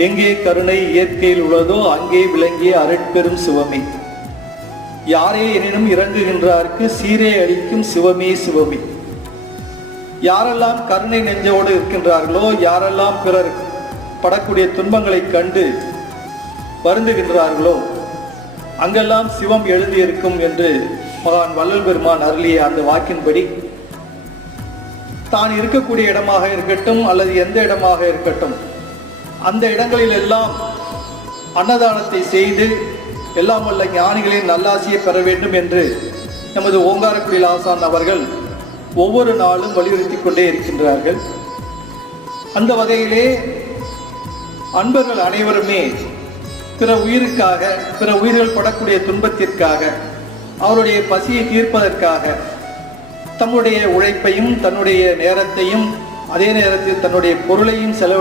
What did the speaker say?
எங்கே கருணை இயற்கையில் உள்ளதோ அங்கே விளங்கிய அருட்பெரும் சிவமே. யாரே எனினும் இறங்குகின்றார்க்கு சீரே அளிக்கும் சிவமே சிவமே. யாரெல்லாம் கருணை நெஞ்சோடு இருக்கின்றார்களோ, யாரெல்லாம் பிறர் படக்கூடிய துன்பங்களை கண்டு வருந்துகின்றார்களோ அங்கெல்லாம் சிவம் எழுந்தியிருக்கும் என்று மகான் வள்ளல் பெருமான் அருளிய அந்த வாக்கின்படி தான் இருக்கக்கூடிய இடமாக இருக்கட்டும் அல்லது எந்த இடமாக இருக்கட்டும், அந்த இடங்களில் எல்லாம் அன்னதானத்தை செய்து எல்லாம் வல்ல ஞானிகளின் நல்லாசியை பெற வேண்டும் என்று நமது ஓங்காரக்குடில் ஆசான் அவர்கள் ஒவ்வொரு நாளும் வலியுறுத்தி கொண்டே இருக்கின்றார்கள். அந்த வகையிலே அன்பர்கள் அனைவருமே பிற உயிருக்காக, பிற உயிர்கள் படக்கூடிய துன்பத்திற்காக, அவருடைய பசியை தீர்ப்பதற்காக தம்முடைய உழைப்பையும் தன்னுடைய நேரத்தையும் அதே நேரத்தில் தன்னுடைய பொருளையும் செலவு